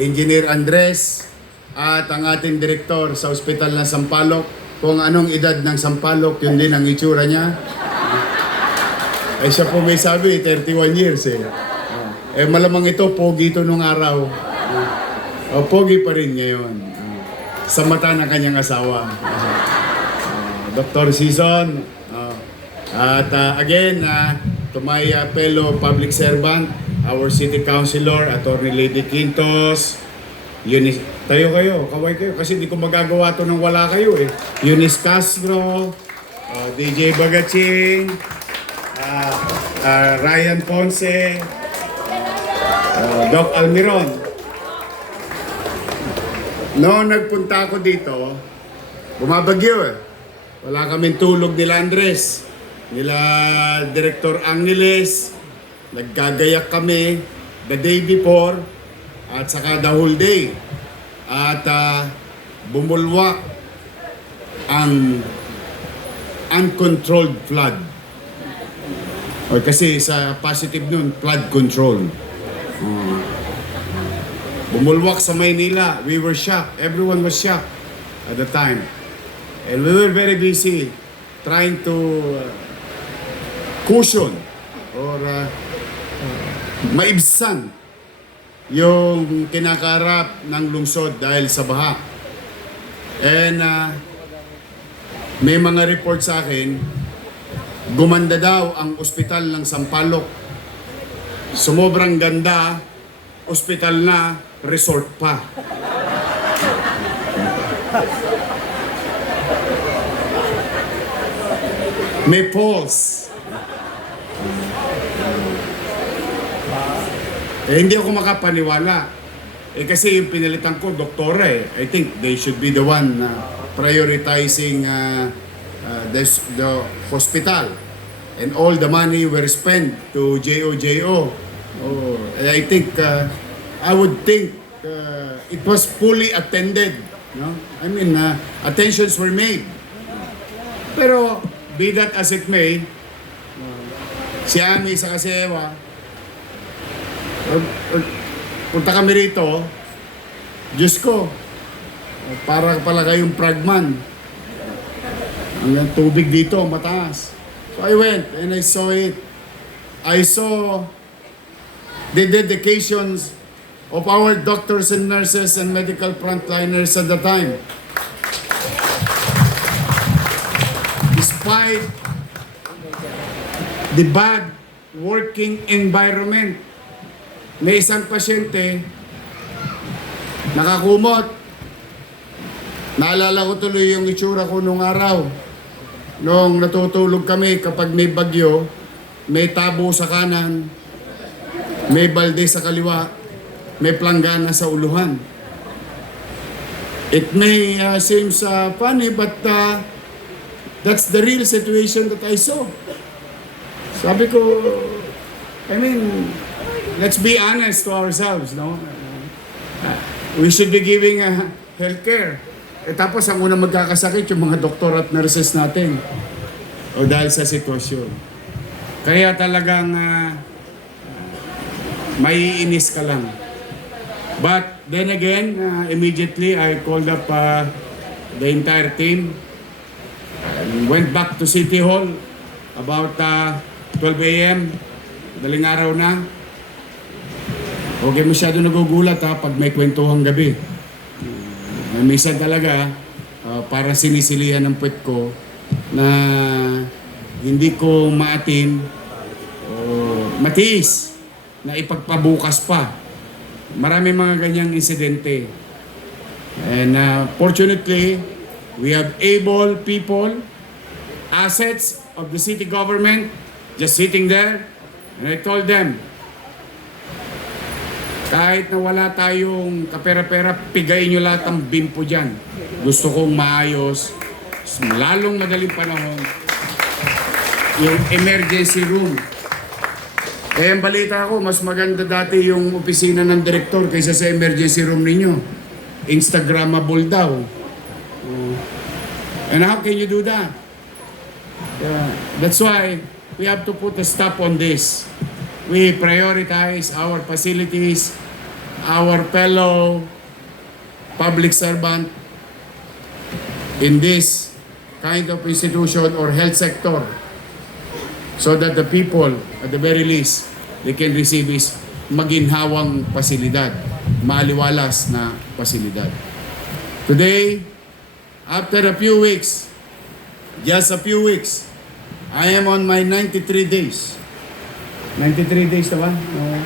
Engineer Andres, at ang ating direktor sa ospital ng Sampaloc. Kung anong edad ng Sampaloc, yun din ang itsura niya. Eh siya po may sabi, 31 years eh. Eh malamang ito, pogi ito nung araw. O, pogi pa rin ngayon. Sa mata ng kanyang asawa. Dr. Season. at uh, again, uh, to my uh, fellow public servant, our city councilor, Attorney Lady Quintos, Eunice, tayo kayo, kaway kayo, kasi di ko magagawa to nang wala kayo eh. Eunice Castro, uh, DJ Bagaching, uh, uh, Ryan Ponce, uh, Doc Almiron. Noong nagpunta ako dito, bumabagyo eh. Wala kaming tulog nila Andres, nila Director Angeles, naggagayak kami the day before at saka the whole day. At ah, bumulwak ang uncontrolled flood. O, kasi sa positive nun, flood control. Uh, bumulwak sa Maynila. We were shocked. Everyone was shocked at the time. And we were very busy trying to uh, cushion or uh, uh, maibsan yung kinakarap ng lungsod dahil sa baha. And uh, may mga report sa akin, gumanda daw ang ospital ng Sampaloc. Sumobrang ganda, ospital na, resort pa. May pulse. Eh, hindi ako makapaniwala. Eh kasi yung pinalitan ko, doktora eh. I think they should be the one uh, prioritizing uh, uh, this, the hospital. And all the money were spent to JOJO. Oh, I think, uh, I would think uh, it was fully attended. No? I mean, uh, attentions were made. Pero, be that as it may, si Ami sa Kasewa, punta kami rito, Diyos ko, para pala kayong pragman. Hanggang tubig dito, mataas. So I went and I saw it. I saw the dedications of our doctors and nurses and medical frontliners at the time. Despite the bad working environment, may isang pasyente nakakumot. Naalala ko tuloy yung itsura ko nung araw. Nung natutulog kami kapag may bagyo, may tabo sa kanan, may balde sa kaliwa, may planggana sa uluhan. It may uh, seems uh, funny but uh, that's the real situation that I saw. Sabi ko, I mean, let's be honest to ourselves, no? We should be giving uh, healthcare. Eh tapos ang unang magkakasakit yung mga doktor at nurses natin. O dahil sa sitwasyon. Kaya talagang uh, may inis ka lang. But then again, uh, immediately I called up uh, the entire team and went back to City Hall about uh, 12 a.m. Daling araw na. Huwag kayo masyado nagugulat ha pag may kwentuhang gabi. Uh, minsan talaga, uh, para sinisilihan ng puwet ko na hindi ko maatim o matiis na ipagpabukas pa. Marami mga ganyang insidente. And uh, fortunately, we have able people, assets of the city government just sitting there. And I told them, kahit na wala tayong kapera-pera, pigayin nyo lahat ng bimpo dyan. Gusto kong maayos, lalong madaling panahon, yung emergency room. Kaya ang balita ko, mas maganda dati yung opisina ng direktor kaysa sa emergency room ninyo. Instagrammable daw. Oh. And how can you do that? Yeah. That's why we have to put a stop on this. We prioritize our facilities our fellow public servant in this kind of institution or health sector so that the people, at the very least, they can receive is maginhawang pasilidad, maaliwalas na pasilidad. Today, after a few weeks, just a few weeks, I am on my 93 days. 93 days na ba? Oo.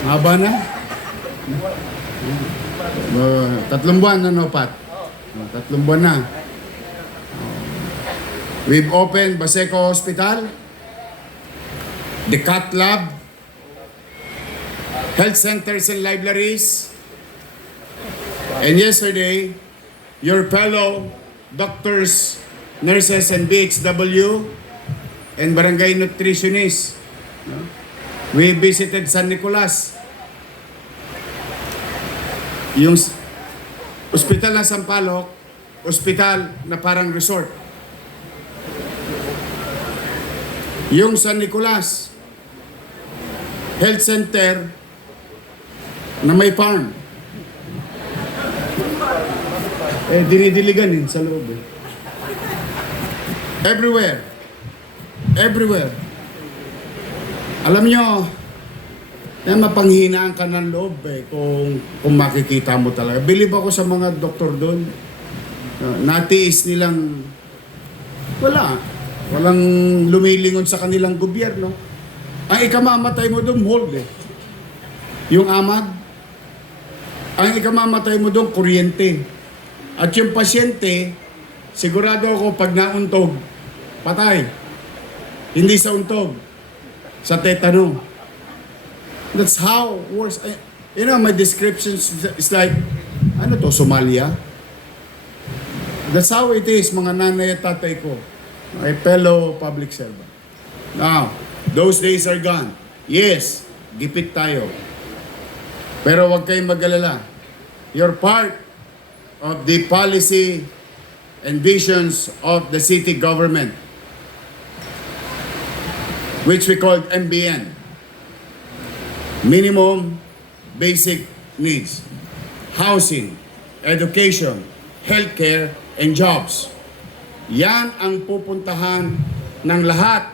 Haba na? Uh, tatlong buwan na no, Pat? Uh, tatlong buwan na. We've opened Baseco Hospital, the Cat Lab, health centers and libraries, and yesterday, your fellow doctors, nurses, and BHW, and barangay nutritionists, no? we visited San Nicolas, yung ospital ng Sampaloc, ospital na parang resort. Yung San Nicolas Health Center na may farm. Eh, dinidiligan din sa loob eh. Everywhere. Everywhere. Alam nyo, na mapanghinaan ka ng loob eh kung, kung makikita mo talaga. Believe ako sa mga doktor doon. Uh, natiis nilang wala. Walang lumilingon sa kanilang gobyerno. Ang ikamamatay mo doon, mold eh. Yung amag. Ang ikamamatay mo doon, kuryente. At yung pasyente, sigurado ako pag nauntog, patay. Hindi sa untog. Sa tetano. That's how worse. I- You know, my description is like, ano to, Somalia? That's how it is, mga nanay at tatay ko. My fellow public servant. Now, those days are gone. Yes, gipit tayo. Pero huwag kayong mag-alala. You're part of the policy and visions of the city government, which we call MBN. Minimum Basic Needs. Housing, education, healthcare, and jobs. Yan ang pupuntahan ng lahat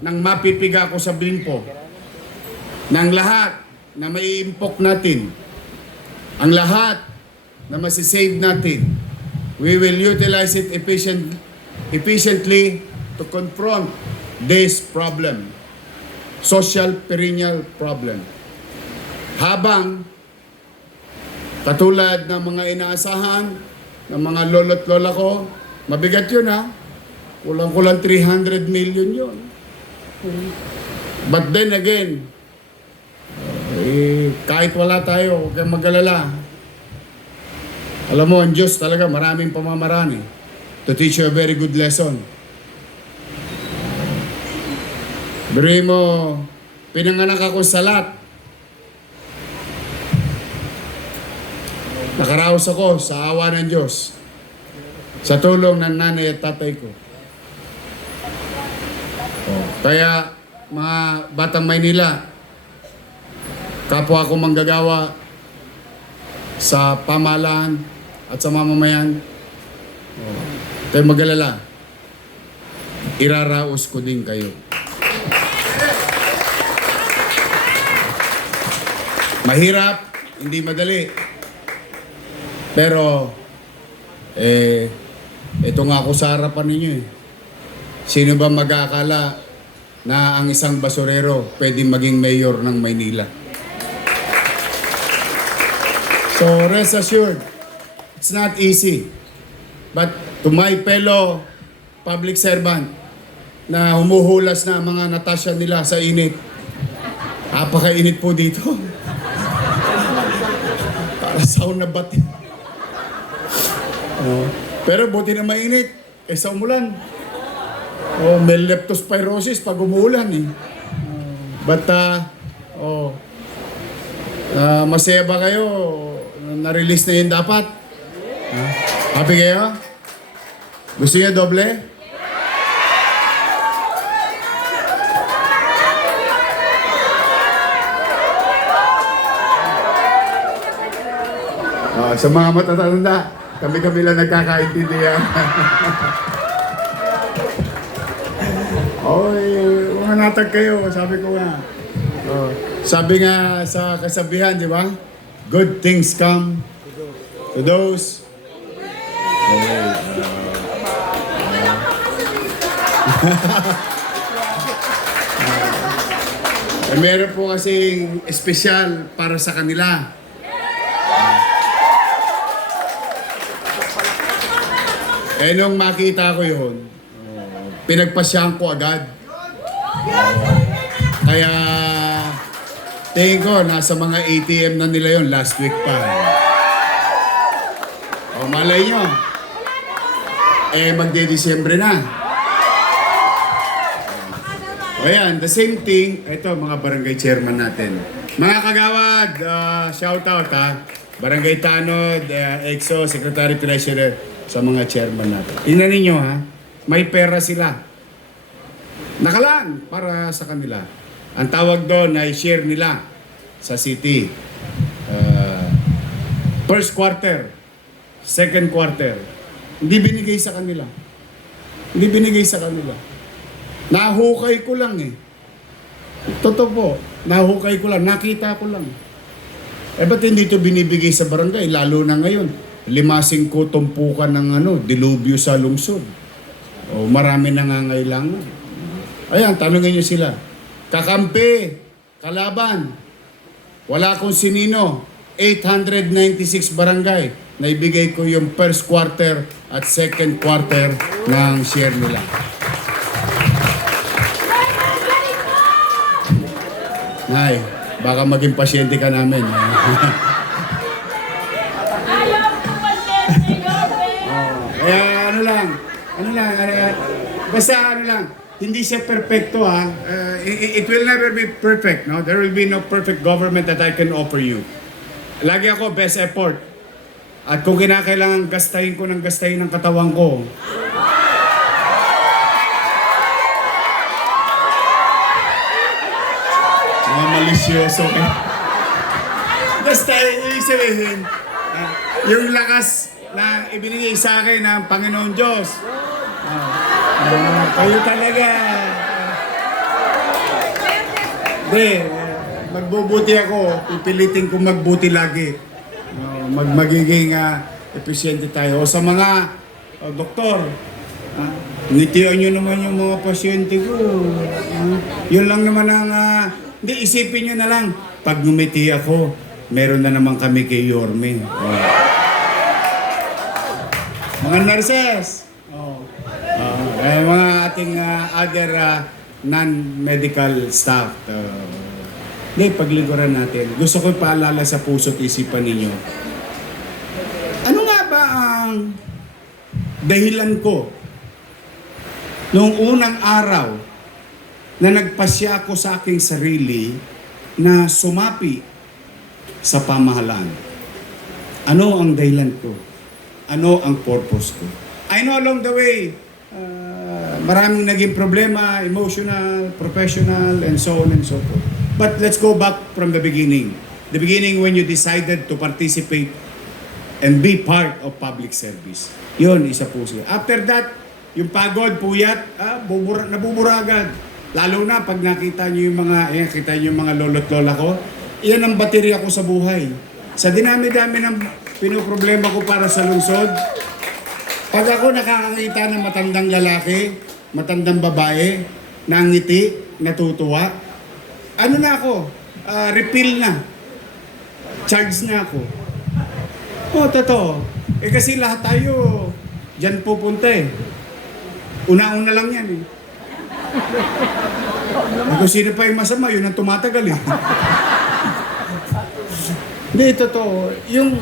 ng mapipiga ko sa blimpo. Ng lahat na maiimpok natin. Ang lahat na masisave natin. We will utilize it efficient, efficiently to confront this problem. Social perennial problem. Habang katulad ng mga inaasahan ng mga lolo't lola ko, mabigat yun ha. Kulang-kulang 300 million yun. But then again, eh, kahit wala tayo, huwag kayong mag-alala. Alam mo, ang Diyos talaga maraming pamamaraan eh, to teach you a very good lesson. Biruin mo, pinanganak ako sa lat. Nakaraos ako sa awa ng Diyos. Sa tulong ng nanay at tatay ko. Oh, Kaya, mga batang Maynila, kapwa ko manggagawa sa pamahalaan at sa mamamayan, oh, kayo mag-alala, iraraos ko din kayo. Mahirap, hindi madali. Pero, eh, ito nga ako sa harapan ninyo eh. Sino ba mag-aakala na ang isang basurero pwede maging mayor ng Maynila? So, rest assured, it's not easy. But to my fellow public servant na humuhulas na mga natasya nila sa init, napakainit po dito. Para sauna bati. Oh. Pero buti na mainit kaysa umulan. Oh, may leptospirosis pag umuulan eh. But, uh, oh, ah, masaya ba kayo? Na-release na yun dapat? Ha? Happy kayo? Gusto niyo doble? Ah, sa mga matatanda, kami-kami lang nagkakaintindihan. Oy, mga natag kayo, sabi ko nga. Oh, sabi nga sa kasabihan, di ba? Good things come to those. Eh, meron po kasing espesyal para sa kanila. Eh, nung makita ko yun, oh, pinagpasyahan ko agad. Kaya, tingin ko, nasa mga ATM na nila yon last week pa. O, malay nyo. Eh, magde-Disyembre na. O yan, the same thing, ito mga barangay chairman natin. Mga kagawad, uh, shout out ha. Barangay Tanod, uh, EXO, Secretary Treasurer, sa mga chairman natin. Tingnan ninyo ha, may pera sila. Nakalaan para sa kanila. Ang tawag doon ay share nila sa city. Uh, first quarter, second quarter, hindi binigay sa kanila. Hindi binigay sa kanila. Nahukay ko lang eh. Totoo po, nahukay ko lang, nakita ko lang. Eh ba't hindi ito binibigay sa barangay, lalo na ngayon? Limasing ko tumpukan ng ano, dilubyo sa lungsod. O marami nangangailangan. Ayan, tanongin niyo sila. Kakampi, kalaban, wala akong sinino, 896 barangay, naibigay ko yung first quarter at second quarter ng share nila. Nay, baka maging pasyente ka namin. ano lang, ano, basta ano lang, hindi siya perfecto ha. Uh, it, it will never be perfect, no? There will be no perfect government that I can offer you. Lagi ako best effort. At kung kinakailangan gastahin ko ng gastahin ng katawan ko, mga malisyoso ka. Basta, ibig sabihin, ah, yung lakas na ibinigay sa akin ng Panginoon Diyos. Ah, kayo talaga. Hindi, magbubuti ako. Pipilitin kong magbuti lagi. Ah, mag magiging ah, epesyente tayo. O sa mga ah, doktor, ah, ngitian nyo naman yung mga pasyente ko. Ah, yun lang naman ang... ah, hindi, isipin nyo na lang. Pag ngumiti ako, meron na naman kami kay Yorme. Ah. Mga nurses. Ah, eh, mga ating ah, other ah, non-medical staff. Uh, hindi, pagliguran natin. Gusto ko paalala sa puso't isipan ninyo. Ano nga ba ang dahilan ko noong unang araw na nagpasya ko sa aking sarili na sumapi sa pamahalaan? Ano ang dahilan ko? Ano ang purpose ko? I know along the way, uh, maraming naging problema, emotional, professional, and so on and so forth. But let's go back from the beginning. The beginning when you decided to participate and be part of public service. Yun, isa po siya. After that, yung pagod, puyat, ah, bubura, nabuburagan. Lalo na pag nakita niyo yung mga, eh, kita niyo yung mga lolo't lola ko, iyan ang baterya ko sa buhay. Sa dinami-dami ng pinoproblema ko para sa lungsod, pag ako nakakakita ng matandang lalaki, matandang babae, nangiti, natutuwa, ano na ako, ah, refill na. Charge na ako. Oo, totoo. Eh kasi lahat tayo dyan pupunta eh. Una-una lang yan eh. Kung sino pa yung masama, yun ang tumatagal eh. Hindi, totoo. Yung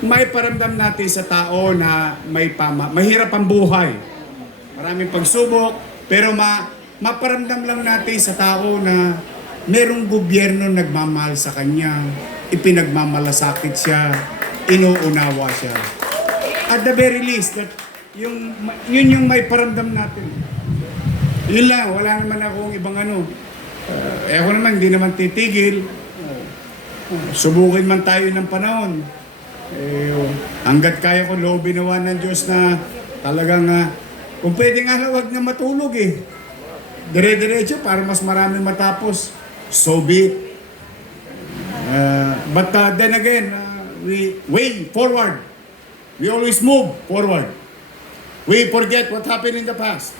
may paramdam natin sa tao na may pama, mahirap ang buhay. Maraming pagsubok, pero ma, maparamdam lang natin sa tao na merong gobyerno nagmamahal sa kanya, ipinagmamalasakit siya, inuunawa siya. At the very least, that yung, yun yung may paramdam natin. Yun lang, wala naman akong ibang ano. Eh ako naman, hindi naman titigil. Uh, subukin man tayo ng panahon. Eh, hanggat kaya ko loobin nawa ng Diyos na talagang, ah, kung pwede nga huwag na matulog eh. Dire-diretso para mas marami matapos. So be it. Uh, but uh, then again, uh, we way forward. We always move forward. We forget what happened in the past.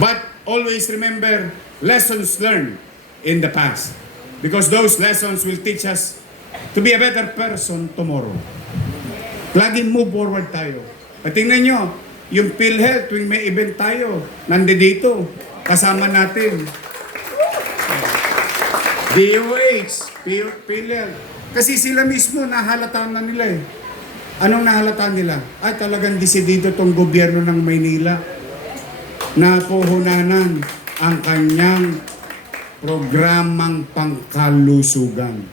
But always remember lessons learned in the past. Because those lessons will teach us to be a better person tomorrow. Laging move forward tayo. At tingnan nyo, yung PhilHealth, tuwing may event tayo, nandito, kasama natin. DOH, PhilHealth. Kasi sila mismo, nahalata na nila eh. Anong nahalata nila? Ay, talagang desidido tong gobyerno ng Maynila na puhunanan ang kanyang programang pangkalusugan.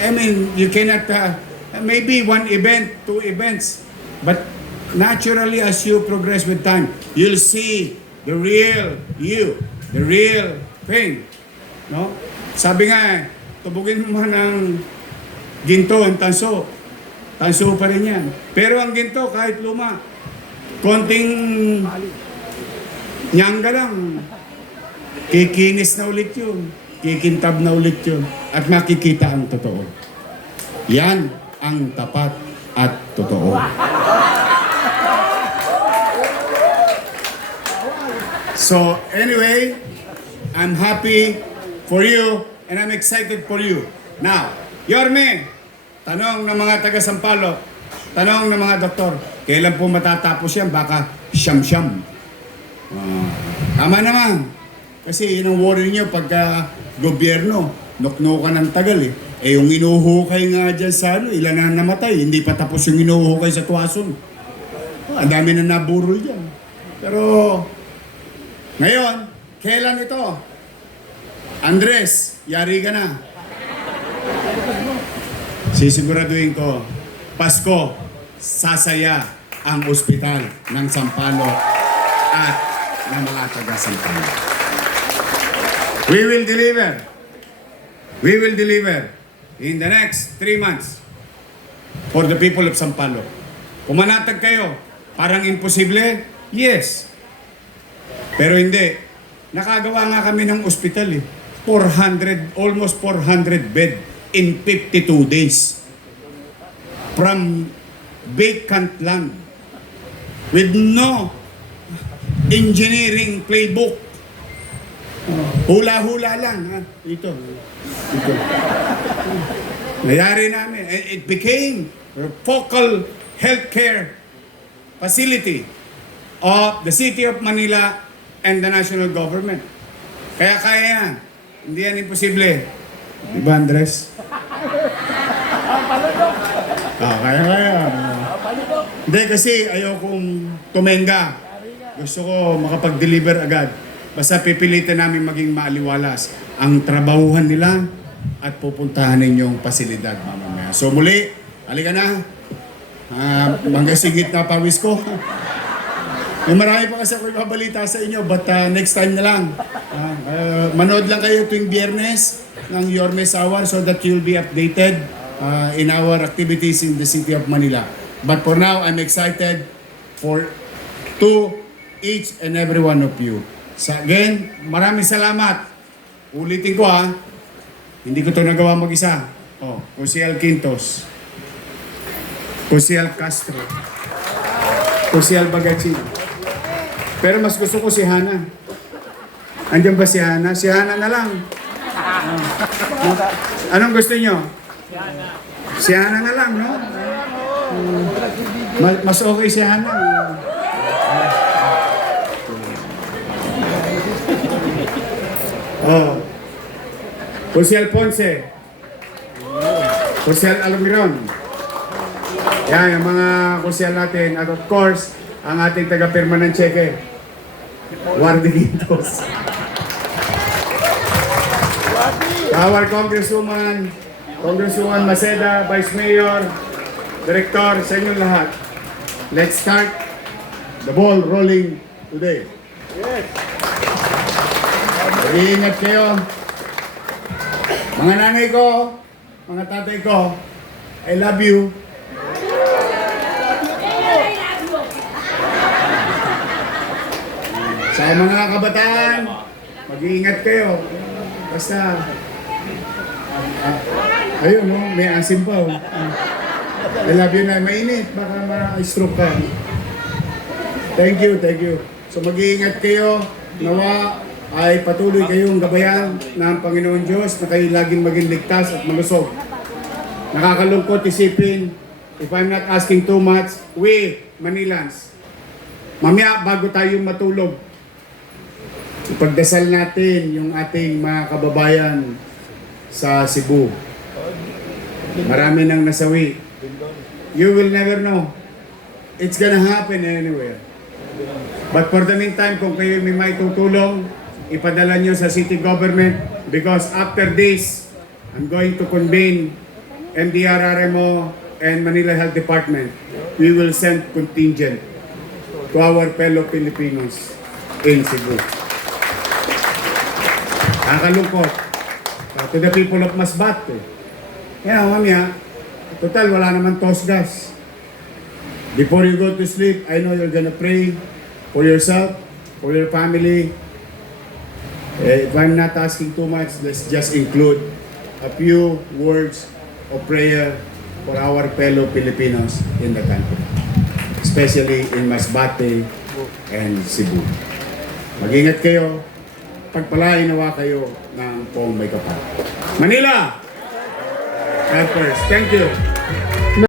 I mean, you cannot, uh, maybe one event, two events, but naturally as you progress with time, you'll see the real you, the real thing. No? Sabi nga tubugin mo man ng ginto ang tanso, tanso pa rin yan. Pero ang ginto, kahit luma, konting nyangga lang, kikinis na ulit yun, kikintab na ulit yun, at makikita ang totoo. Yan ang tapat at totoo. So anyway, I'm happy for you and I'm excited for you. Now, Yorme, tanong ng mga taga Sampalo, tanong ng mga doktor, kailan po matatapos yan? Baka siyam-siyam. Ah, tama naman. Kasi yun ang worry nyo pagka gobyerno, nuknukan ng tagal eh. Eh yung inuhukay nga dyan sa ano, ilan na namatay, hindi pa tapos yung inuhukay sa tuwason. Ah, ang dami na naburol dyan. Pero, ngayon, kailan ito? Andres, yari ka na. Sisiguraduhin ko, Pasko, sasaya ang ospital ng Sampalo at ng mga taga Sampalo. We will deliver. We will deliver in the next three months for the people of Sampalo. Kumanatag kayo, parang imposible? Yes. Pero hindi. Nakagawa nga kami ng ospital eh. 400, almost 400 bed in 52 days. From vacant land. With no engineering playbook. Hula-hula lang. Ha? Ito. Ito. Nayari namin. And It became a focal healthcare facility of the city of Manila and the national government. Kaya kaya yan. Hindi yan imposible. Diba, Andres? Ah, kaya kaya. Hindi kasi ayokong tumenga. Gusto ko makapag-deliver agad. Basta pipilitin namin maging maaliwalas ang trabahuhan nila at pupuntahan ninyong pasilidad mamamaya. So muli, halika na. Ah, manggasigit na pawis ko. May marami pa kasi ako ibabalita sa inyo, but uh, next time na lang. Ah, uh, manood lang kayo tuwing biyernes ng Yormes Hour so that you'll be updated uh, in our activities in the city of Manila. But for now, I'm excited for to each and every one of you. Sa again, maraming salamat. Ulitin ko ha, hindi ko to nagawa mag-isa. Oh, Kusiel Quintos, Kusiel Castro, Kusiel Bagachin. Pero mas gusto ko si Hana. Andiyan ba si Hana? Si Hana na lang. Ah. Anong gusto nyo? Si Hana na lang, no? Hmm. Ma- Mas okay si Hana. Oh. Jose Alponce. Jose Alamiron. Yan, yung mga kusyal natin. At of course, ang ating taga-pirma ng cheque. Wardy Quintos. Our Congresswoman, Congresswoman Maceda, Vice Mayor, Director, sa inyo lahat. Let's start the ball rolling today. Iingat kayo. Mga nanay ko, mga tatay ko, I love you. Sa mga kabataan, mag-iingat kayo. Basta, ah, ayun no, may asim pa oh. Ah. I love you na, mainit, baka ma-stroke ka. Thank you, thank you. So mag-iingat kayo, nawa ay patuloy kayong gabayan ng Panginoon Diyos na kayo laging maging ligtas at malusog. Nakakalungkot isipin, if I'm not asking too much, we, Manilans, mamaya bago tayo matulog, ipagdasal natin yung ating mga kababayan sa Cebu. Marami nang nasawi. You will never know. It's gonna happen anywhere. But for the meantime, kung kayo may may tutulong, ipadala nyo sa city government because after this, I'm going to convene MDRRMO and Manila Health Department. We will send contingent to our fellow Filipinos in Cebu. Nakakalungkot. Uh, to the people of Masbate. Kaya mamaya, total wala naman tos gas. Before you go to sleep, I know you're gonna pray for yourself, for your family. Eh, if I'm not asking too much, let's just include a few words of prayer for our fellow Filipinos in the country. Especially in Masbate and Cebu. Mag-ingat kayo. Pagpalain nawa kayo ng pong may kapal. Manila! God first. Thank you.